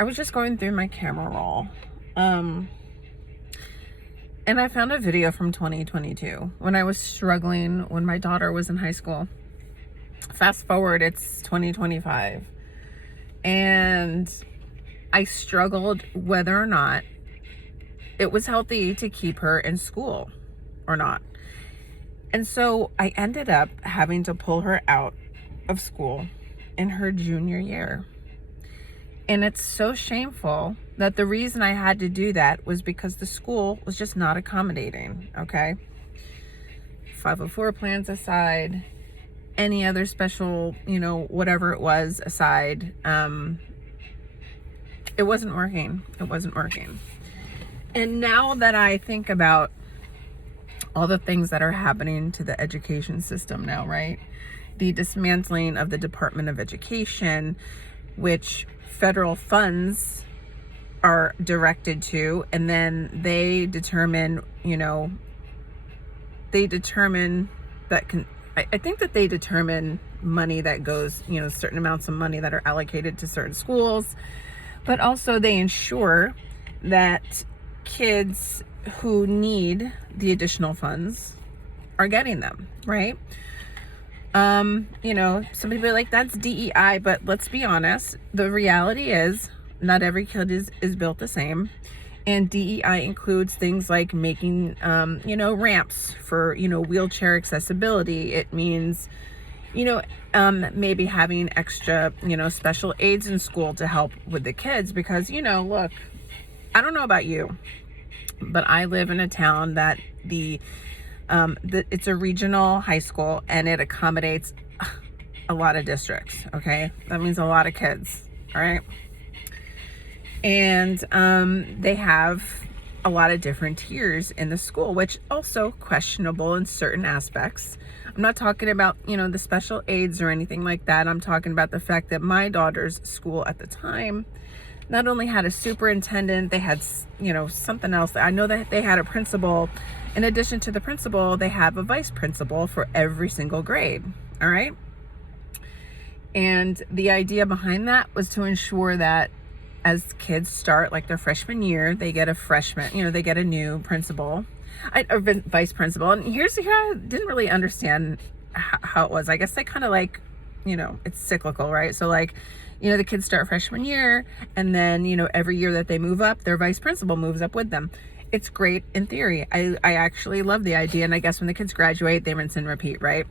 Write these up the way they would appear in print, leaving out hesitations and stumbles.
I was just going through my camera roll. And I found a video from 2022 when I was struggling when my daughter was in high school. Fast forward, it's 2025. And I struggled whether or not it was healthy to keep her in school or not. And so I ended up having to pull her out of school in her junior year. And it's so shameful that the reason I had to do that was because the school was just not accommodating, okay? 504 plans aside, any other special, whatever it was aside, it wasn't working. It wasn't working. And now that I think about all the things that are happening to the education system now, right? The dismantling of the Department of Education, which federal funds are directed to, and then they determine, I think that they determine money that goes, certain amounts of money that are allocated to certain schools, but also they ensure that kids who need the additional funds are getting them, right? Some people are like, that's DEI, but let's be honest. The reality is not every kid is built the same. And DEI includes things like making, ramps for, wheelchair accessibility. It means, maybe having extra, special aids in school to help with the kids because, look, I don't know about you, but I live in a town that it's a regional high school and it accommodates a lot of districts. Okay. That means a lot of kids. All right. And, they have a lot of different tiers in the school, which also questionable in certain aspects. I'm not talking about, the special aids or anything like that. I'm talking about the fact that my daughter's school at the time not only had a superintendent, they had, something else. I know that they had a principal. In addition to the principal, they have a vice principal for every single grade. All right. And the idea behind that was to ensure that as kids start like their freshman year, they get they get a new principal, or vice principal. And here I didn't really understand how it was. I guess they kind of like, it's cyclical, right? So like, the kids start freshman year and then, every year that they move up, their vice principal moves up with them. It's great in theory. I actually love the idea. And I guess when the kids graduate, they rinse and repeat, right?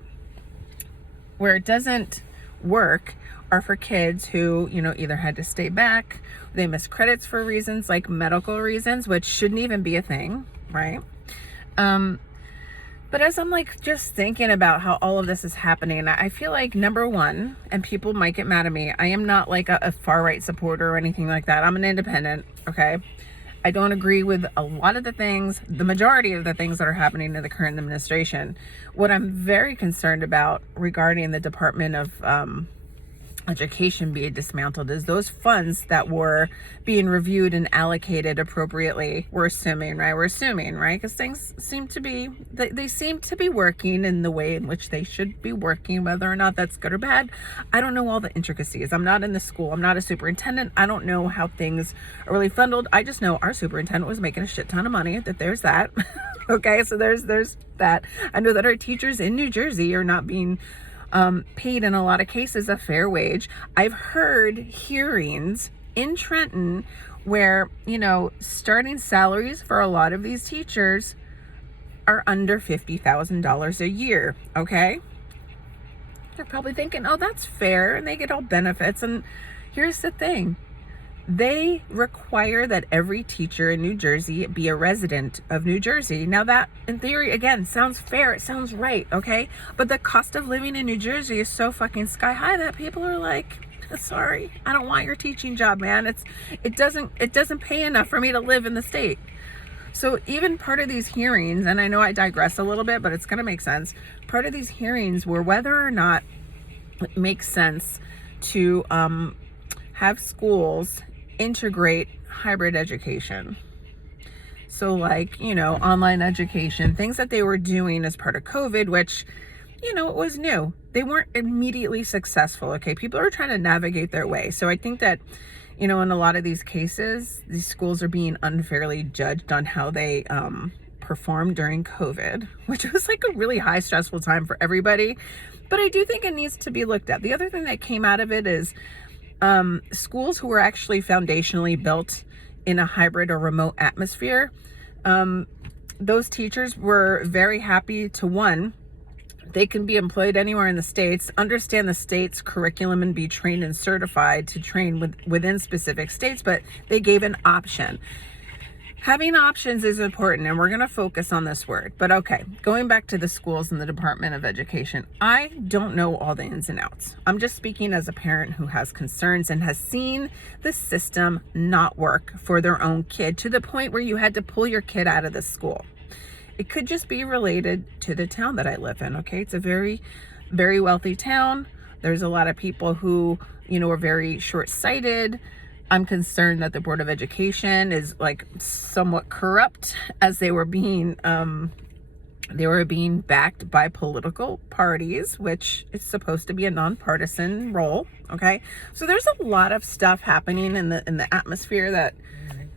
Where it doesn't work are for kids who, either had to stay back, they missed credits for reasons like medical reasons, which shouldn't even be a thing, right? But as I'm like just thinking about how all of this is happening, I feel like number one, and people might get mad at me, I am not like a far right supporter or anything like that. I'm an independent, okay? I don't agree with a lot of the things, the majority of the things that are happening in the current administration. What I'm very concerned about regarding the Department of Education being dismantled is those funds that were being reviewed and allocated appropriately. We're assuming, right? Because things seem to be, they seem to be working in the way in which they should be working, whether or not that's good or bad. I don't know all the intricacies. I'm not in the school. I'm not a superintendent. I don't know how things are really funneled. I just know our superintendent was making a shit ton of money. That there's that. Okay, so there's that. I know that our teachers in New Jersey are not being paid in a lot of cases a fair wage. I've heard hearings in Trenton where, starting salaries for a lot of these teachers are under $50,000 a year. Okay. They're probably thinking, oh, that's fair. And they get all benefits. And here's the thing. They require that every teacher in New Jersey be a resident of New Jersey. Now that, in theory, again, sounds fair. It sounds right, okay? But the cost of living in New Jersey is so fucking sky high that people are like, sorry, I don't want your teaching job, man. It doesn't pay enough for me to live in the state. So even part of these hearings, and I know I digress a little bit, but it's going to make sense. Part of these hearings were whether or not it makes sense to have schools integrate hybrid education. So like, online education, things that they were doing as part of COVID, which you know, it was new. They weren't immediately successful. Okay. People are trying to navigate their way. So I think that, you know, in a lot of these cases, these schools are being unfairly judged on how they performed during COVID, which was like a really high stressful time for everybody. But I do think it needs to be looked at. The other thing that came out of it is schools who were actually foundationally built in a hybrid or remote atmosphere. Those teachers were very happy to, one, they can be employed anywhere in the states, understand the state's curriculum and be trained and certified to train within specific states, but they gave an option. Having options is important, and we're going to focus on this word. But okay, going back to the schools and the Department of Education, I don't know all the ins and outs. I'm just speaking as a parent who has concerns and has seen the system not work for their own kid to the point where you had to pull your kid out of the school. It could just be related to the town that I live in, okay? It's a very, very wealthy town. There's a lot of people who, you know, are very short-sighted. I'm concerned that the Board of Education is like somewhat corrupt, as they were being backed by political parties, which is supposed to be a nonpartisan role. Okay, so there's a lot of stuff happening in the atmosphere that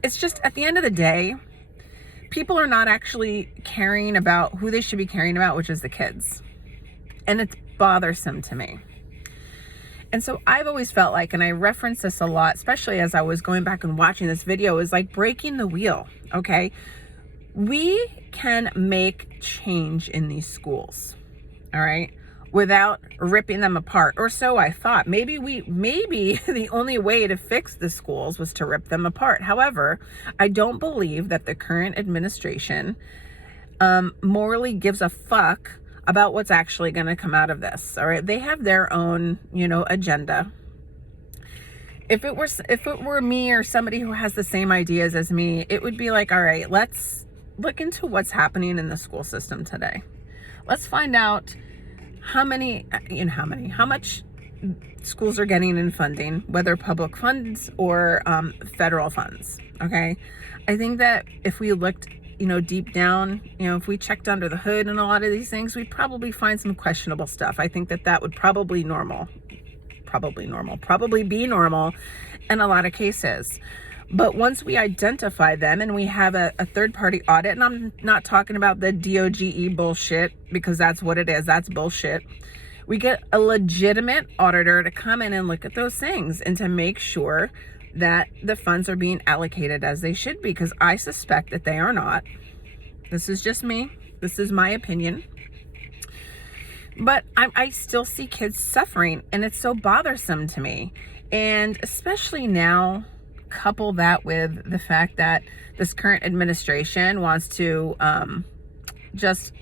it's just, at the end of the day, people are not actually caring about who they should be caring about, which is the kids, and it's bothersome to me. And so I've always felt like, and I reference this a lot, especially as I was going back and watching this video, is like breaking the wheel, okay? We can make change in these schools, all right, without ripping them apart, or so I thought. Maybe the only way to fix the schools was to rip them apart. However, I don't believe that the current administration morally gives a fuck about what's actually going to come out of this. All right. They have their own, you know, agenda. If it were me or somebody who has the same ideas as me, it would be like, all right, let's look into what's happening in the school system today. Let's find out how much schools are getting in funding, whether public funds or federal funds. Okay. I think that if we looked, you know, deep down, you know, if we checked under the hood and a lot of these things, we'd probably find some questionable stuff. I think that would probably be normal in a lot of cases. But once we identify them and we have a third-party audit, and I'm not talking about the DOGE bullshit, because that's what it is, that's bullshit. We get a legitimate auditor to come in and look at those things and to make sure that the funds are being allocated as they should be, because I suspect that they are not. This is just me. This is my opinion. But I still see kids suffering, and it's so bothersome to me. And especially now, couple that with the fact that this current administration wants to just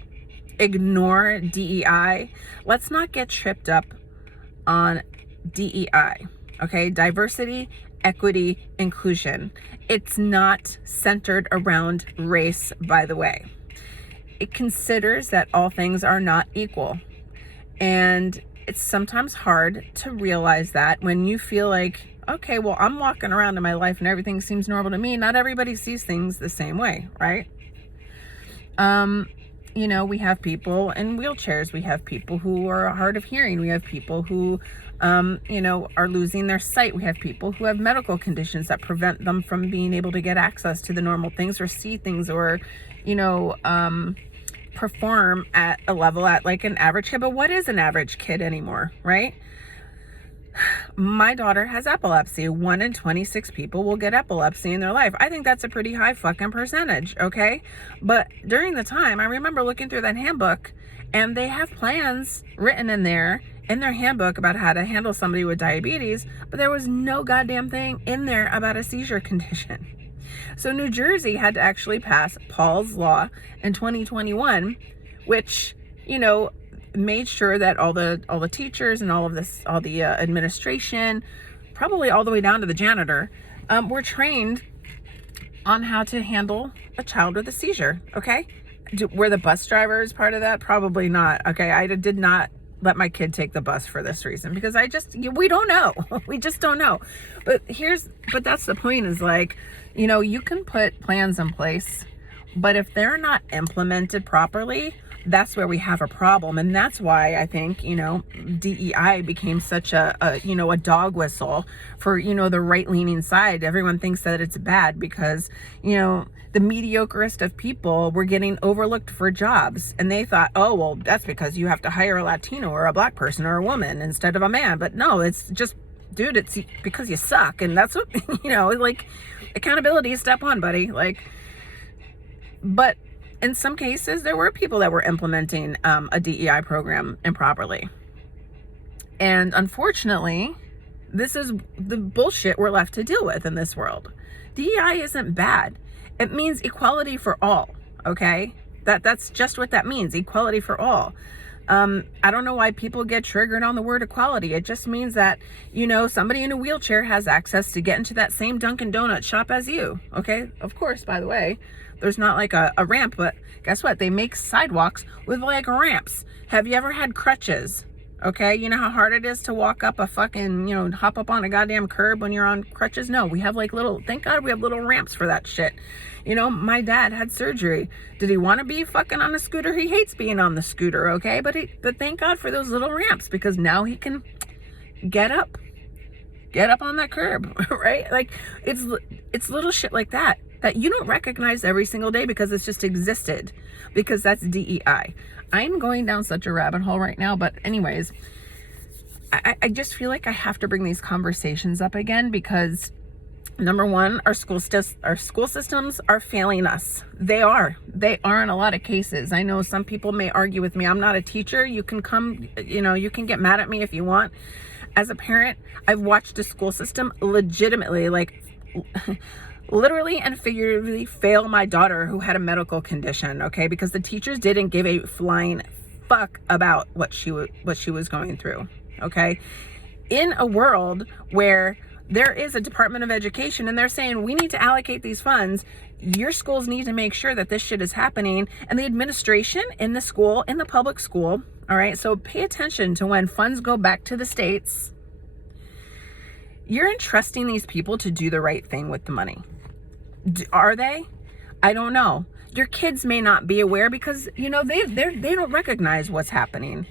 ignore DEI. Let's not get tripped up on DEI. Okay, diversity, equity, inclusion. It's not centered around race, by the way. It considers that all things are not equal. And it's sometimes hard to realize that when you feel like, okay, well, I'm walking around in my life and everything seems normal to me. Not everybody sees things the same way, right? You know, we have people in wheelchairs. We have people who are hard of hearing. We have people who, you know, are losing their sight. We have people who have medical conditions that prevent them from being able to get access to the normal things or see things or, you know, perform at a level at like an average kid. But what is an average kid anymore, right? My daughter has epilepsy. 1 in 26 people will get epilepsy in their life. I think that's a pretty high fucking percentage, okay? But during the time, I remember looking through that handbook, and they have plans written in their handbook about how to handle somebody with diabetes, but there was no goddamn thing in there about a seizure condition. So New Jersey had to actually pass Paul's Law in 2021, which, you know, made sure that all the teachers and all the administration, probably all the way down to the janitor, were trained on how to handle a child with a seizure. Okay, were the bus drivers part of that? Probably not. Okay, I did not let my kid take the bus for this reason, because we don't know. We just don't know. But that's the point, is like, you know, you can put plans in place, but if they're not implemented properly, that's where we have a problem. And that's why I think, DEI became such a dog whistle for, the right-leaning side. Everyone thinks that it's bad because, the mediocrest of people were getting overlooked for jobs. And they thought, oh, well, that's because you have to hire a Latino or a Black person or a woman instead of a man. But no, it's just, dude, it's because you suck. And that's what, like, accountability is step one, buddy. Like, but in some cases, there were people that were implementing a DEI program improperly. And unfortunately, this is the bullshit we're left to deal with in this world. DEI isn't bad. It means equality for all, okay? That's just what that means, equality for all. I don't know why people get triggered on the word equality. It just means that, somebody in a wheelchair has access to get into that same Dunkin' Donut shop as you, okay? Of course, by the way, there's not like a ramp, but guess what? They make sidewalks with like ramps. Have you ever had crutches? Okay, you know how hard it is to walk up a fucking, hop up on a goddamn curb when you're on crutches? No, we have like thank God we have little ramps for that shit. My dad had surgery. Did he want to be fucking on a scooter? He hates being on the scooter, okay? But thank God for those little ramps, because now he can get up on that curb, right? Like, it's little shit like that you don't recognize every single day because it's just existed, because that's DEI. I'm going down such a rabbit hole right now, but anyways, I just feel like I have to bring these conversations up again because, number one, our school systems are failing us. They are in a lot of cases. I know some people may argue with me. I'm not a teacher. You can come, you can get mad at me if you want. As a parent, I've watched the school system legitimately, like, literally and figuratively fail my daughter who had a medical condition, okay? Because the teachers didn't give a flying fuck about what she was going through, okay? In a world where there is a Department of Education and they're saying, we need to allocate these funds, your schools need to make sure that this shit is happening, and the administration in the school, in the public school, all right? So pay attention to when funds go back to the states. You're entrusting these people to do the right thing with the money. Are they? I don't know. Your kids may not be aware because, they don't recognize what's happening.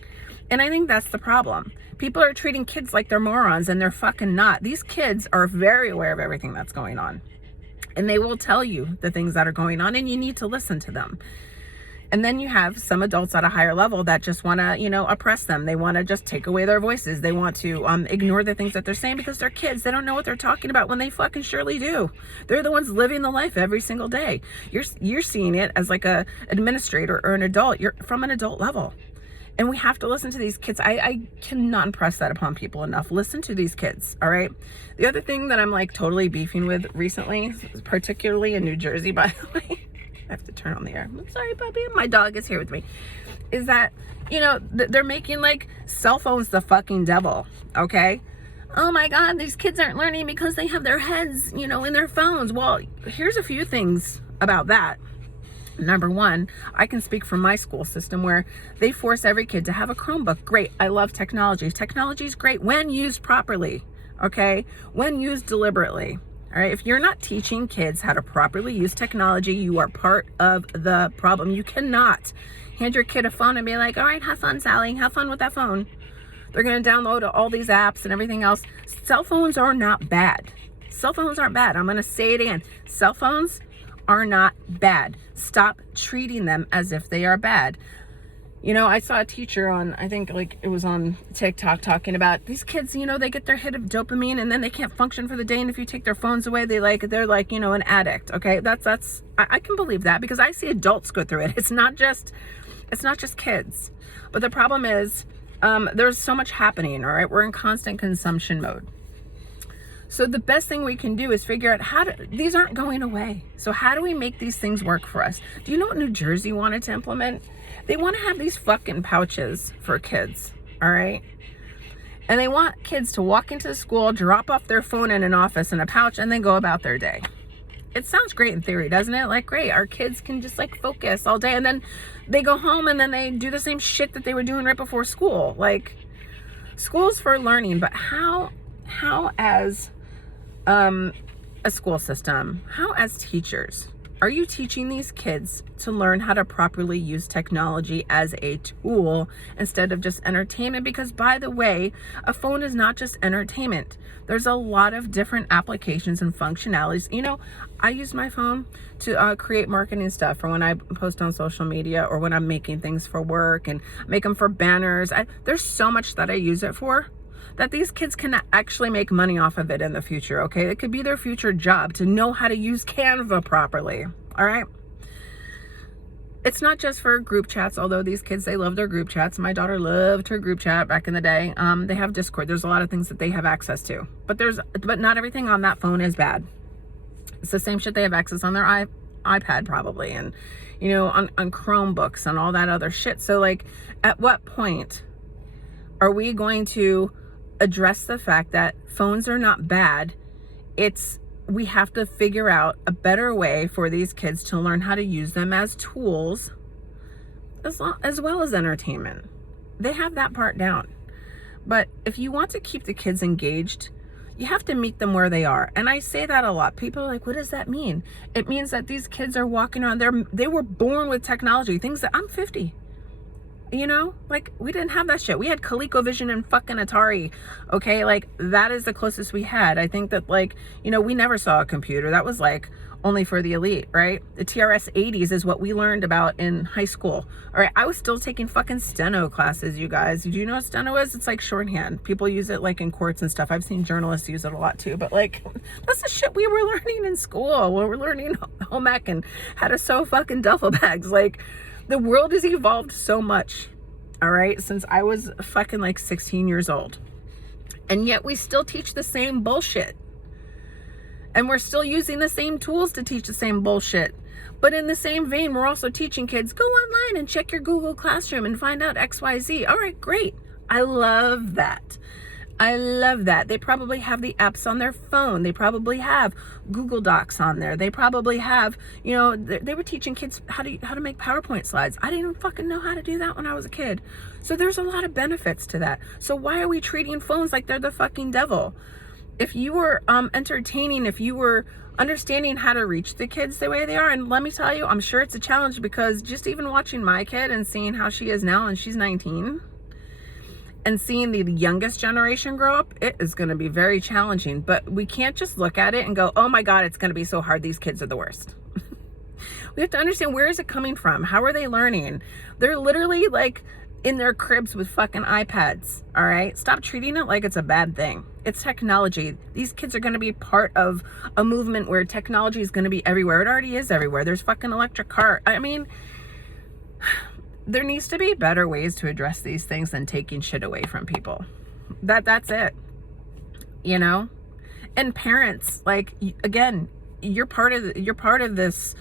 And I think that's the problem. People are treating kids like they're morons, and they're fucking not. These kids are very aware of everything that's going on. And they will tell you the things that are going on, and you need to listen to them. And then you have some adults at a higher level that just want to, oppress them. They want to just take away their voices. They want to ignore the things that they're saying because they're kids. They don't know what they're talking about when they fucking surely do. They're the ones living the life every single day. You're seeing it as like a administrator or an adult. You're from an adult level. And we have to listen to these kids. I cannot impress that upon people enough. Listen to these kids, all right? The other thing that I'm like totally beefing with recently, particularly in New Jersey, by the way, I have to turn on the air. I'm sorry, puppy. My dog is here with me. Is that, they're making like cell phones the fucking devil, okay? Oh my God, these kids aren't learning because they have their heads, in their phones. Well, here's a few things about that. Number one, I can speak from my school system where they force every kid to have a Chromebook. Great. I love technology. Technology is great when used properly, okay? When used deliberately. All right, if you're not teaching kids how to properly use technology, you are part of the problem. You cannot hand your kid a phone and be like, all right, have fun, Sally. Have fun with that phone. They're going to download all these apps and everything else. Cell phones are not bad. Cell phones aren't bad. I'm going to say it again. Cell phones are not bad. Stop treating them as if they are bad. I saw a teacher on, I think like it was on TikTok, talking about these kids, they get their hit of dopamine and then they can't function for the day. And if you take their phones away, they're like, an addict. Okay. I can believe that because I see adults go through it. It's not just kids. But the problem is, there's so much happening. All right. We're in constant consumption mode. So the best thing we can do is figure out these aren't going away. So how do we make these things work for us? Do you know what New Jersey wanted to implement? They want to have these fucking pouches for kids, all right? And they want kids to walk into the school, drop off their phone in an office in a pouch, and then go about their day. It sounds great in theory, doesn't it? Like, great, our kids can just like focus all day, and then they go home and then they do the same shit that they were doing right before school. Like, school's for learning, but how as a school system, how as teachers, Are you teaching these kids to learn how to properly use technology as a tool instead of just entertainment? Because, by the way, a phone is not just entertainment. There's a lot of different applications and functionalities. You know, I use my phone to create marketing stuff for when I post on social media or when I'm making things for work and make them for banners. There's so much that I use it for that these kids can actually make money off of it in the future, okay? It could be their future job to know how to use Canva properly, all right? It's not just for group chats, although these kids, they love their group chats. My daughter loved her group chat back in the day. They have Discord. There's a lot of things that they have access to, but not everything on that phone is bad. It's the same shit they have access on their iPad probably, and, you know, on Chromebooks and all that other shit. So, like, at what point are we going to address the fact that phones are not bad? We have to figure out a better way for these kids to learn how to use them as tools as well as entertainment. They have that part down. But if you want to keep the kids engaged, you have to meet them where they are. And I say that a lot. People are like, what does that mean? It means that these kids are walking around. They were born with technology, things that I'm 50. You know, like, we didn't have that shit. We had ColecoVision and fucking Atari, okay? Like, that is the closest we had. I think that, like, you know, we never saw a computer. That was, like, only for the elite, right? The TRS-80s is what we learned about in high school. All right, I was still taking fucking steno classes, you guys. Do you know what steno is? It's like shorthand. People use it, like, in courts and stuff. I've seen journalists use it a lot, too. But, like, that's the shit we were learning in school. We were learning home ec and how to sew fucking duffel bags. Like, the world has evolved so much, all right, since I was fucking like 16 years old. And yet we still teach the same bullshit. And we're still using the same tools to teach the same bullshit. But in the same vein, we're also teaching kids, go online and check your Google Classroom and find out XYZ. All right, great. I love that. I love that. They probably have the apps on their phone. They probably have Google Docs on there. They probably have, you know, they were teaching kids how to make PowerPoint slides. I didn't even fucking know how to do that when I was a kid. So there's a lot of benefits to that. So why are we treating phones like they're the fucking devil? If you were entertaining, if you were understanding how to reach the kids the way they are, and let me tell you, I'm sure it's a challenge, because just even watching my kid and seeing how she is now, and she's 19, and seeing the youngest generation grow up, it is going to be very challenging. But we can't just look at it and go, oh my God, it's going to be so hard. These kids are the worst. We have to understand, where is it coming from? How are they learning? They're literally like in their cribs with fucking iPads. All right. Stop treating it like it's a bad thing. It's technology. These kids are going to be part of a movement where technology is going to be everywhere. It already is everywhere. There's fucking electric car. I mean, there needs to be better ways to address these things than taking shit away from people. That's it, you know? And parents, like, again, you're part of this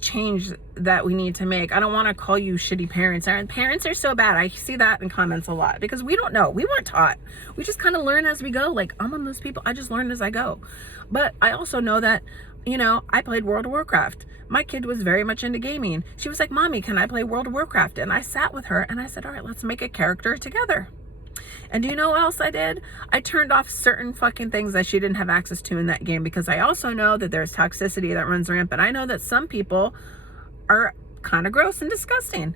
change that we need to make. I don't want to call you shitty parents. Parents are so bad. I see that in comments a lot, because we don't know. We weren't taught. We just kind of learn as we go. Like, I'm one of those people. I just learn as I go. But I also know that, you know, I played World of Warcraft. My kid was very much into gaming. She was like, Mommy, can I play World of Warcraft? And I sat with her and I said, all right, let's make a character together. And do you know what else I did? I turned off certain fucking things that she didn't have access to in that game, because I also know that there's toxicity that runs rampant. I know that some people are kind of gross and disgusting.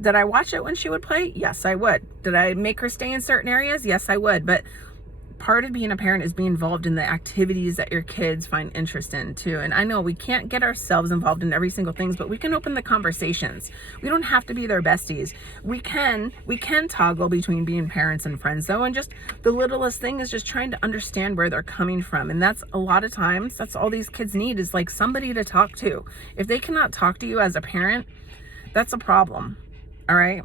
Did I watch it when she would play? Yes, I would. Did I make her stay in certain areas? Yes, I would. But part of being a parent is being involved in the activities that your kids find interest in too. And I know we can't get ourselves involved in every single thing, but we can open the conversations. We don't have to be their besties. We can toggle between being parents and friends though. And just the littlest thing is just trying to understand where they're coming from. And that's a lot of times, that's all these kids need, is like somebody to talk to. If they cannot talk to you as a parent, that's a problem. All right.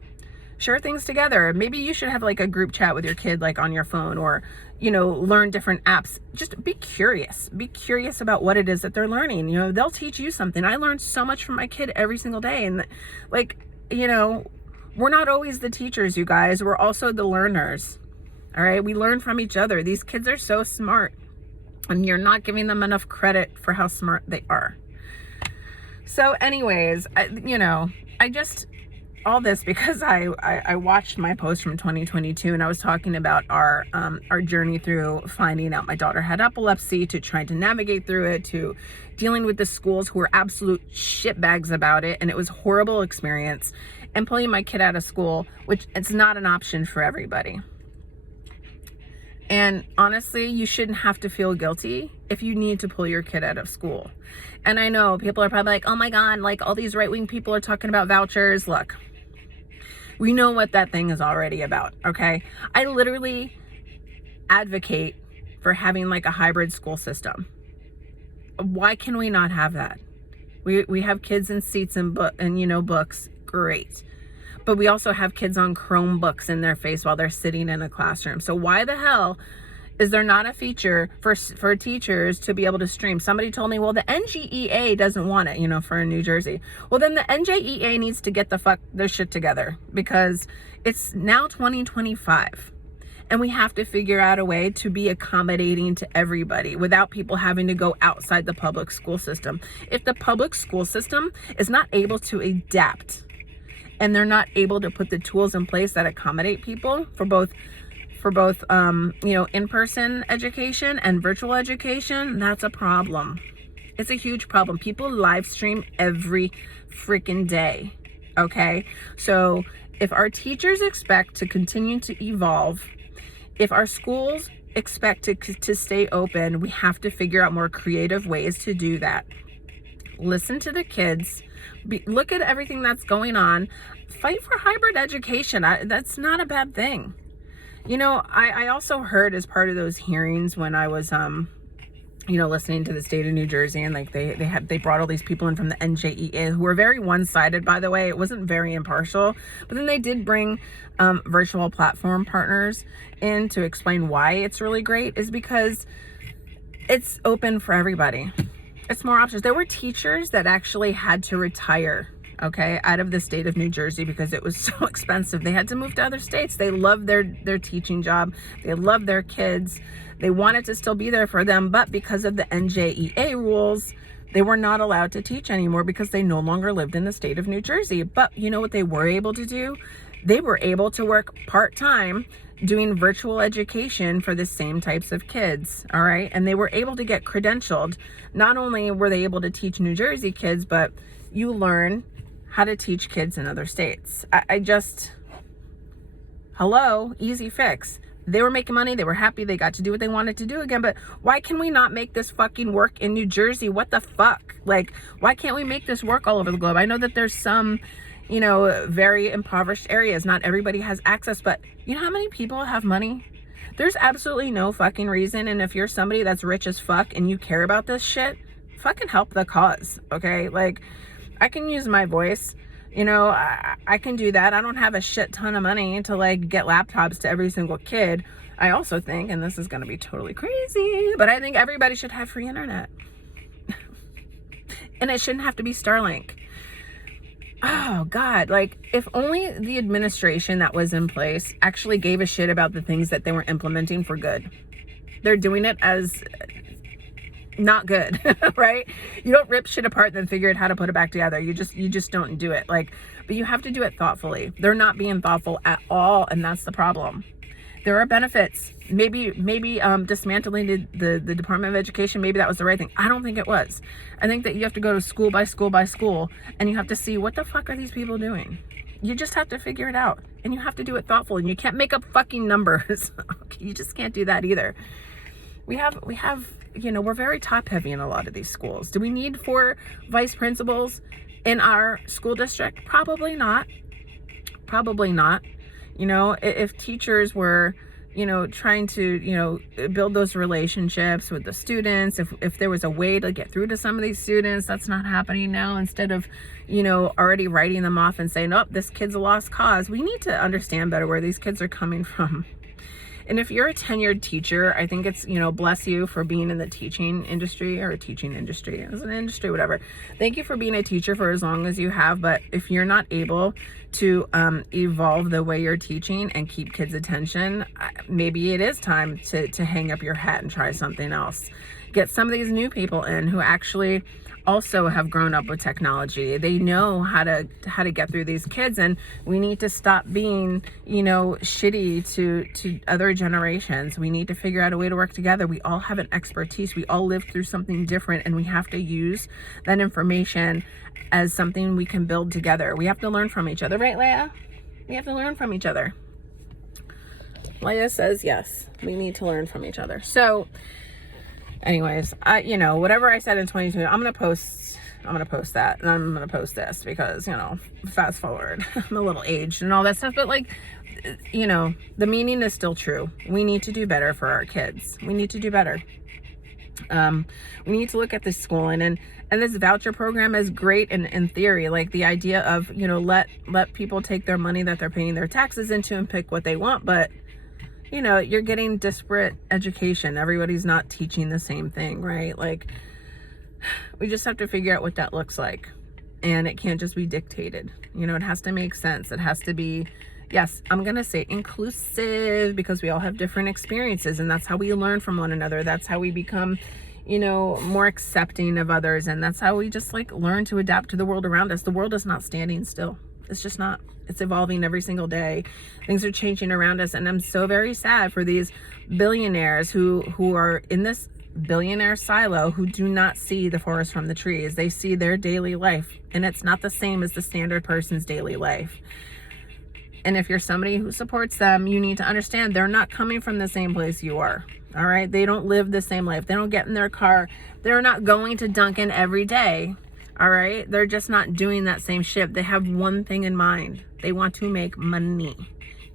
Share things together. Maybe you should have like a group chat with your kid, like on your phone, or, you know, learn different apps. Just be curious. Be curious about what it is that they're learning. You know, they'll teach you something. I learned so much from my kid every single day. And like, you know, we're not always the teachers, you guys. We're also the learners. All right. We learn from each other. These kids are so smart, and you're not giving them enough credit for how smart they are. So anyways, all this because I watched my post from 2022, and I was talking about our journey through finding out my daughter had epilepsy, to trying to navigate through it, to dealing with the schools who were absolute shitbags about it, and it was a horrible experience, and pulling my kid out of school, which it's not an option for everybody. And honestly, you shouldn't have to feel guilty if you need to pull your kid out of school. And I know people are probably like, oh my God, like all these right-wing people are talking about vouchers. Look, we know what that thing is already about, okay? I literally advocate for having like a hybrid school system. Why can we not have that? We have kids in seats and books, great. But we also have kids on Chromebooks in their face while they're sitting in a classroom. So why the hell is there not a feature for teachers to be able to stream? Somebody told me, well, the NGEA doesn't want it, for New Jersey. Well, then the NJEA needs to get their shit together, because it's now 2025. And we have to figure out a way to be accommodating to everybody without people having to go outside the public school system. If the public school system is not able to adapt, and they're not able to put the tools in place that accommodate people for both in-person education and virtual education, that's a problem. It's a huge problem. People live stream every freaking day, okay? So if our teachers expect to continue to evolve, if our schools expect to stay open, we have to figure out more creative ways to do that. Listen to the kids. Look at everything that's going on. Fight for hybrid education. That's not a bad thing. I also heard as part of those hearings when I was, listening to the state of New Jersey, and like they brought all these people in from the NJEA who were very one-sided, by the way. It wasn't very impartial, but then they did bring virtual platform partners in to explain why it's really great, is because it's open for everybody. It's more options. There were teachers that actually had to retire, okay, out of the state of New Jersey because it was so expensive. They had to move to other states. They loved their teaching job. They loved their kids. They wanted to still be there for them, but because of the NJEA rules, they were not allowed to teach anymore because they no longer lived in the state of New Jersey. But you know what they were able to do? They were able to work part-time doing virtual education for the same types of kids, all right? And they were able to get credentialed. Not only were they able to teach New Jersey kids, but you learn how to teach kids in other states. Hello, easy fix. They were making money, they were happy, they got to do what they wanted to do again, but why can we not make this fucking work in New Jersey? What the fuck? Like, why can't we make this work all over the globe? I know that there's some very impoverished areas. Not everybody has access, but you know how many people have money? There's absolutely no fucking reason. And if you're somebody that's rich as fuck and you care about this shit, fucking help the cause, okay? Like, I can use my voice, I can do that. I don't have a shit ton of money to like get laptops to every single kid. I also think, and this is going to be totally crazy, but I think everybody should have free internet. And it shouldn't have to be Starlink. Oh God, like if only the administration that was in place actually gave a shit about the things that they were implementing for good. They're doing it as not good, right? You don't rip shit apart and then figure out how to put it back together. You just don't do it. Like, but you have to do it thoughtfully. They're not being thoughtful at all, and that's the problem. There are benefits. Maybe dismantling the Department of Education, maybe that was the right thing. I don't think it was. I think that you have to go to school by school by school, and you have to see what the fuck are these people doing. You just have to figure it out, and you have to do it thoughtful, and you can't make up fucking numbers. You just can't do that either. We have we're very top heavy in a lot of these schools. Do we need 4 vice principals in our school district? Probably not. If teachers were, trying to, build those relationships with the students, if there was a way to get through to some of these students, that's not happening now. Instead of, already writing them off and saying, oh, this kid's a lost cause. We need to understand better where these kids are coming from. And if you're a tenured teacher, I think it's, bless you for being in the teaching industry, or teaching industry, as an industry, whatever. Thank you for being a teacher for as long as you have. But if you're not able to evolve the way you're teaching and keep kids' attention, maybe it is time to hang up your hat and try something else. Get some of these new people in who actually also have grown up with technology. They know how to get through these kids, and we need to stop being, you know, shitty to other generations. We need to figure out a way to work together. We all have an expertise. We all live through something different, and we have to use that information as something we can build together. We have to learn from each other, right, Leia? We have to learn from each other. Leia says yes, we need to learn from each other. So anyways, you know, whatever I said in 2022, I'm gonna post that, and I'm gonna post this because, you know, fast forward, I'm a little aged and all that stuff, but like, you know, the meaning is still true. We need to do better for our kids. We need to do better. We need to look at this schooling, and this voucher program is great in theory, like the idea of, you know, let people take their money that they're paying their taxes into and pick what they want, but you know, you're getting disparate education. Everybody's not teaching the same thing, right? Like, we just have to figure out what that looks like. And it can't just be dictated. You know, it has to make sense. It has to be, yes, I'm going to say inclusive, because we all have different experiences, and that's how we learn from one another. That's how we become, you know, more accepting of others. And that's how we just like learn to adapt to the world around us. The world is not standing still. It's just not. It's evolving every single day. Things are changing around us, and I'm so very sad for these billionaires who are in this billionaire silo, who do not see the forest from the trees. They see their daily life, and it's not the same as the standard person's daily life. And if you're somebody who supports them, you need to understand they're not coming from the same place you are. All right? They don't live the same life. They don't get in their car. They're not going to Dunkin' every day. All right? They're just not doing that same shit. They have one thing in mind. They want to make money.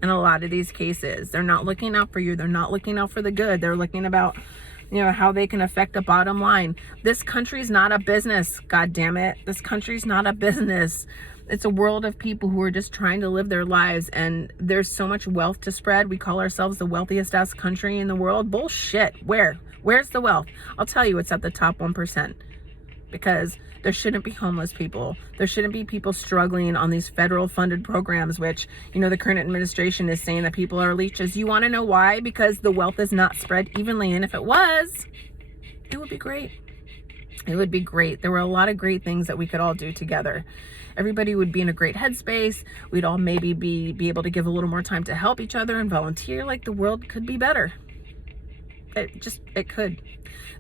In a lot of these cases, they're not looking out for you. They're not looking out for the good. They're looking about, you know, how they can affect the bottom line. This country's not a business. God damn it. This country's not a business. It's a world of people who are just trying to live their lives, and there's so much wealth to spread. We call ourselves the wealthiest ass country in the world. Bullshit. Where's the wealth? I'll tell you, it's at the top 1%. Because there shouldn't be homeless people. There shouldn't be people struggling on these federal funded programs, which, you know, the current administration is saying that people are leeches. You want to know why? Because the wealth is not spread evenly. And if it was, it would be great. It would be great. There were a lot of great things that we could all do together. Everybody would be in a great headspace. We'd all maybe be able to give a little more time to help each other and volunteer. Like, the world could be better. It could.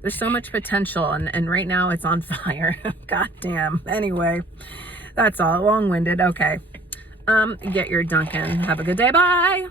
There's so much potential, and right now it's on fire. God damn. Anyway, that's all. Long-winded. Okay. Get your Dunkin'. Have a good day. Bye.